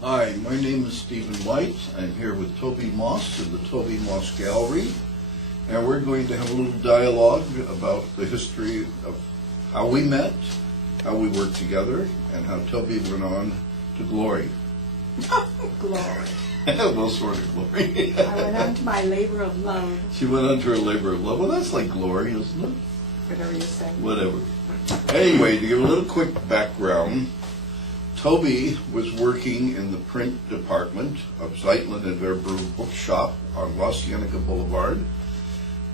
Hi, my name is Stephen White. I'm here with Tobey Moss in the Tobey Moss Gallery, and we're going to have a little dialogue about the history of how we met, how we worked together, and how Tobey went on to glory. Glory. Well, sort of glory. I went on to my labor of love. She went on to her labor of love. Well, that's like glory, isn't it? Whatever you say. Whatever. Anyway, to give a little quick background, Tobey was working in the print department of Zeitlin and Verbrugge Bookshop on La Cienega Boulevard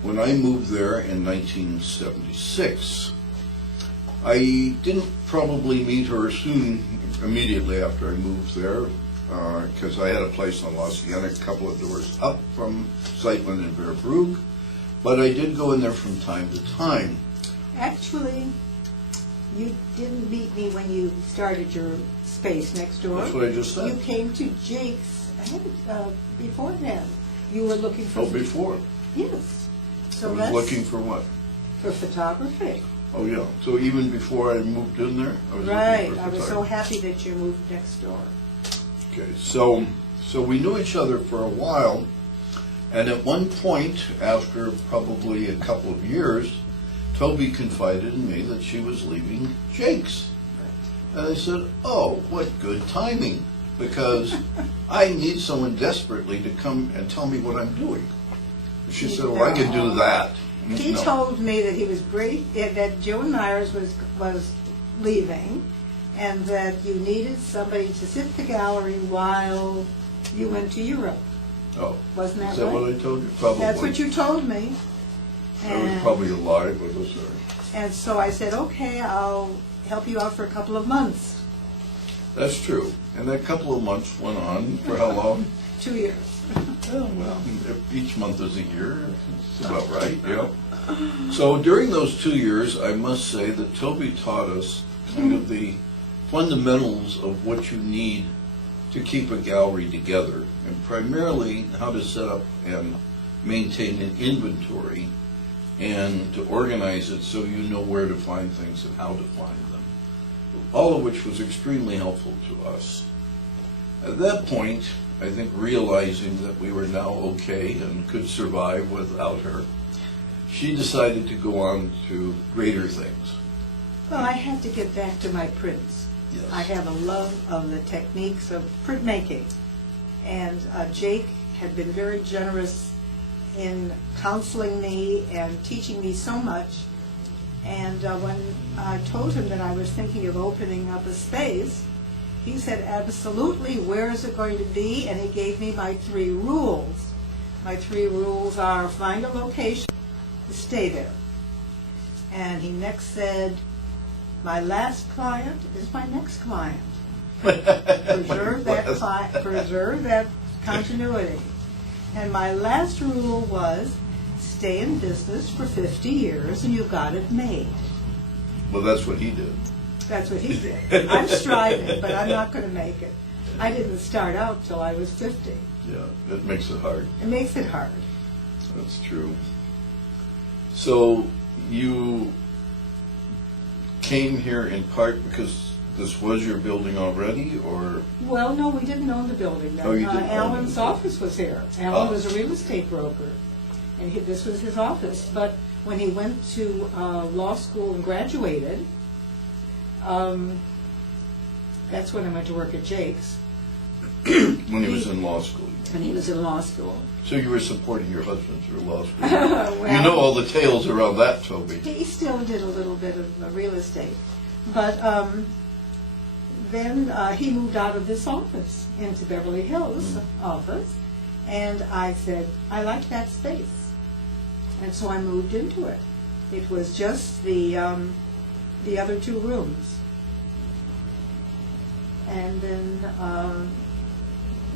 when I moved there in 1976. I didn't probably meet her immediately after I moved there, because I had a place on La Cienega, a couple of doors up from Zeitlin and Verbrugge, but I did go in there from time to time. Actually, you didn't meet me when you started your space next door. That's what I just said. You came to Jake's before then. You were looking for... Oh, before? Yes. So I was that's looking for what? for photography. Oh, yeah. So even before I moved in there, I was Right. looking for I was so photography. happy that you moved next door. Okay, so we knew each other for a while, and at one point, after probably a couple of years, Tobey confided in me that she was leaving Jake's. And I said, oh, what good timing, because I need someone desperately to come and tell me what I'm doing. She said, well, I can do that. He No. told me that he was great, that Joan Myers was leaving, and that you needed somebody to sit at the gallery while you went to Europe. Oh, Wasn't that is that right? what I told you? Probably. That's what you told me. That was probably a lie, but it was sorry. And so I said, okay, I'll help you out for a couple of months. That's true. And that couple of months went on for how long? 2 years. Oh, well, if each month is a year. It's about right, yeah. So during those 2 years, I must say that Tobey taught us kind of the fundamentals of what you need to keep a gallery together, and primarily how to set up and maintain an inventory and to organize it so you know where to find things and how to find them, all of which was extremely helpful to us. At that point, I think realizing that we were now okay and could survive without her, she decided to go on to greater things. Well, I had to get back to my prints. Yes. I have a love of the techniques of printmaking. And Jake had been very generous in counseling me and teaching me so much. And when I told him that I was thinking of opening up a space, he said, absolutely, where is it going to be? And he gave me my 3 rules. My 3 rules are find a location, stay there. And he next said, my last client is my next client. Preserve that continuity. And my last rule was, stay in business for 50 years and you got it made. Well, that's what he did. That's what he did. I'm striving, but I'm not going to make it. I didn't start out till I was 50. Yeah, that makes it hard. It makes it hard. That's true. So you came here in part because this was your building already, or? Well, no, we didn't own the building then. Oh, you didn't own Alan's it. office was here. Alan was a real estate broker, and this was his office. But when he went to law school and graduated, that's when I went to work at Jake's. When he was in law school. When he was in law school. So you were supporting your husband through law school. Well, You know all the tales around that, Tobey. he still did a little bit of real estate. But then he moved out of this office into Beverly Hills office, and I said, I like that space. And so I moved into it. It was just the other 2 rooms. And then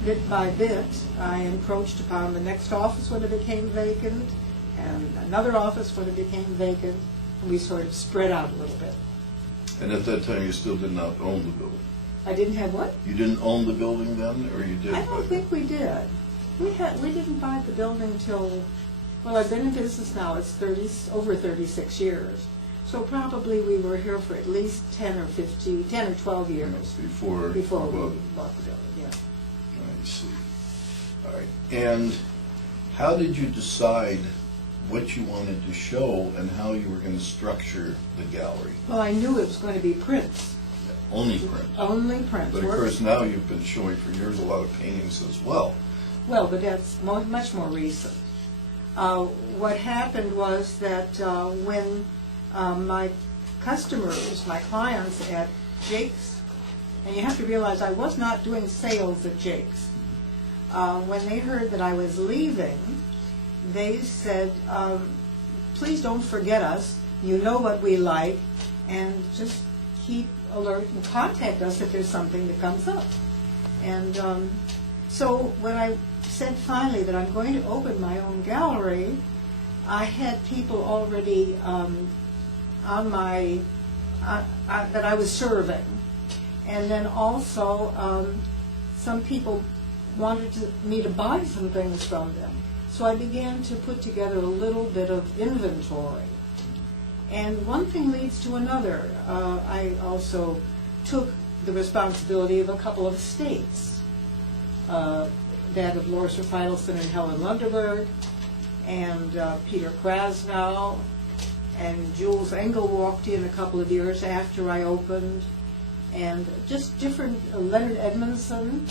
bit by bit, I encroached upon the next office when it became vacant, and another office when it became vacant, and we sort of spread out a little bit. And at that time, you still did not own the building. I didn't have what? You didn't own the building then, or you did? I don't think we did. We didn't buy the building till, well, I've been in business now, it's over 36 years. So probably we were here for at least 10 or 12 years Before we well, bought the building, yeah. I see. All right. And how did you decide what you wanted to show and how you were going to structure the gallery? Well, I knew it was going to be prints. Only prints. Only prints. But of course now you've been showing for years a lot of paintings as well. Well, but that's much more recent. What happened was that when my customers, my clients at Jake's, and you have to realize I was not doing sales at Jake's. When they heard that I was leaving, they said, please don't forget us, you know what we like, and just keep alert and contact us if there's something that comes up. And so when I said finally that I'm going to open my own gallery, I had people already on my, that I was serving. And then also some people wanted me to buy some things from them. So I began to put together a little bit of inventory. And one thing leads to another. I also took the responsibility of a couple of estates, that of Loris Feidelson and Helen Lundeberg, and Peter Krasnow, and Jules Engel walked in a couple of years after I opened, and just different, Leonard Edmondson,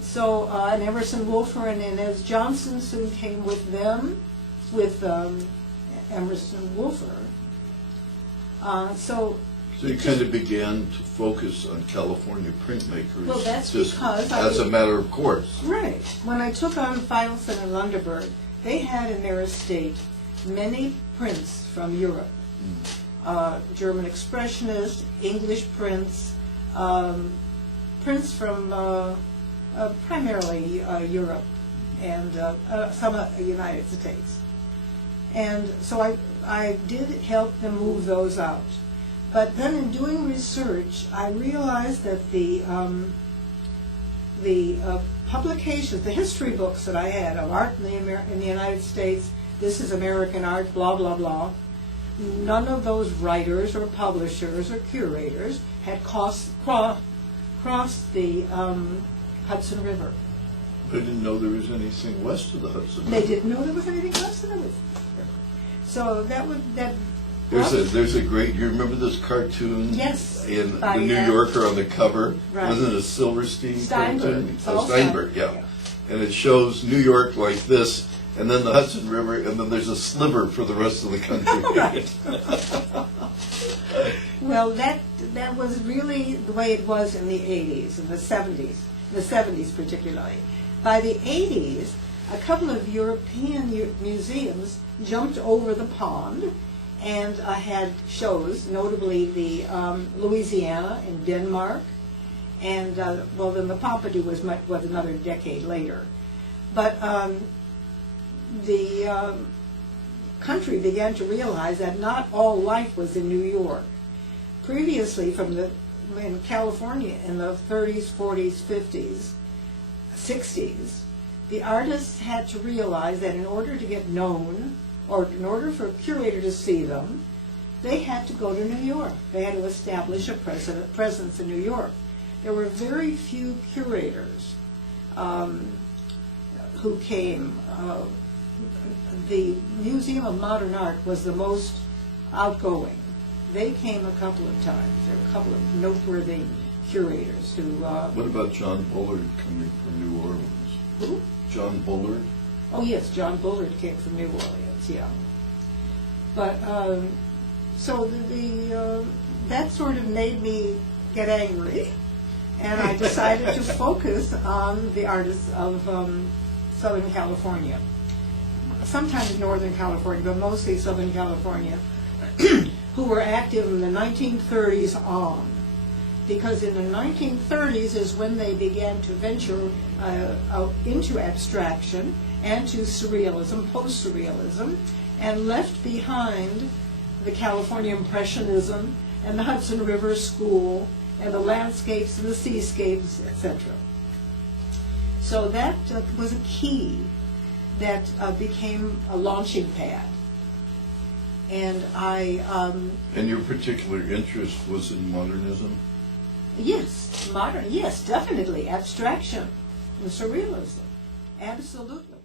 so, and Emerson Wolfer and Inez Johnson soon came with them, with Emerson Wolfer. So you kind of began to focus on California printmakers. Well, that's just because as a matter of course. Right. When I took on Feidelson and Lundeberg, they had in their estate many prints from Europe. German Expressionist, English prints, prints from primarily Europe and some United States. And so I did help them move those out. But then in doing research, I realized that the publications, the history books that I had of art in the United States, this is American art, blah, blah, blah, none of those writers or publishers or curators had crossed the Hudson River. They didn't know there was anything west of the Hudson River. They didn't know there was anything west of the river. So There's a great, you remember this cartoon? Yes. In By, the New Yorker on the cover? Right. Wasn't it a Silverstein cartoon? Steinberg. Steinberg, yeah. And it shows New York like this, and then the Hudson River, and then there's a sliver for the rest of the country. Right. Well, that was really the way it was in the 80s, in the 70s particularly. By the 80s, a couple of European museums jumped over the pond and had shows, notably the Louisiana in Denmark, and well, then the Pompidou was another decade later. But the country began to realize that not all life was in New York. Previously, in California in the 30s, 40s, 50s, 60s, the artists had to realize that in order to get known, or in order for a curator to see them, they had to go to New York. They had to establish a presence in New York. There were very few curators who came. The Museum of Modern Art was the most outgoing. They came a couple of times. There were a couple of noteworthy curators who... What about John Bullard coming from New Orleans? Who? John Bullard? Oh yes, John Bullard came from New Orleans, yeah. But, so that sort of made me get angry, and I decided to focus on the artists of Southern California. Sometimes Northern California, but mostly Southern California, who were active in the 1930s on. Because in the 1930s is when they began to venture out into abstraction and to surrealism, post-surrealism, and left behind the California Impressionism and the Hudson River School and the landscapes and the seascapes, etc. So that was a key that became a launching pad. And And your particular interest was in modernism? yes, modern, yes, definitely, abstraction, and surrealism, absolutely.